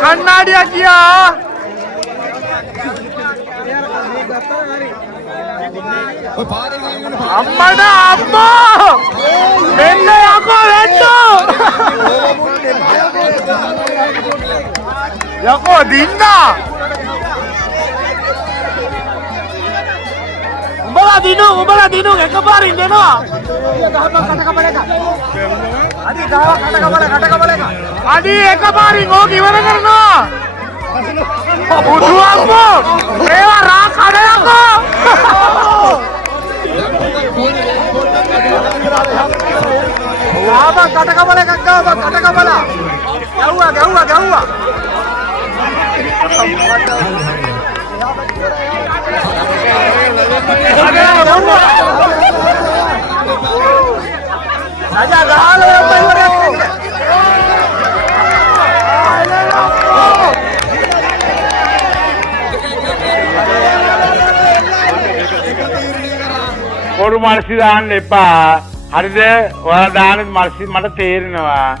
කන්නාඩිය කියා අම්මට අම්මා මෙන්න යකෝ වෙන්නෝ යකෝ දින්නා උඹලා දිනු එකපාරින් දෙනවා අඩි එකපාරින් ඕක ඉවර කරනවා බුදු අම්මෝ ඒවා රා කඩයකෝ ආවා කටකබල එකක් ගාවා කටකබල ගැව්වා Aja galo yang paling Koru marsi දාන්න එපා. හරිද? ඔයාලා දාන marsi මට තේරෙනවා.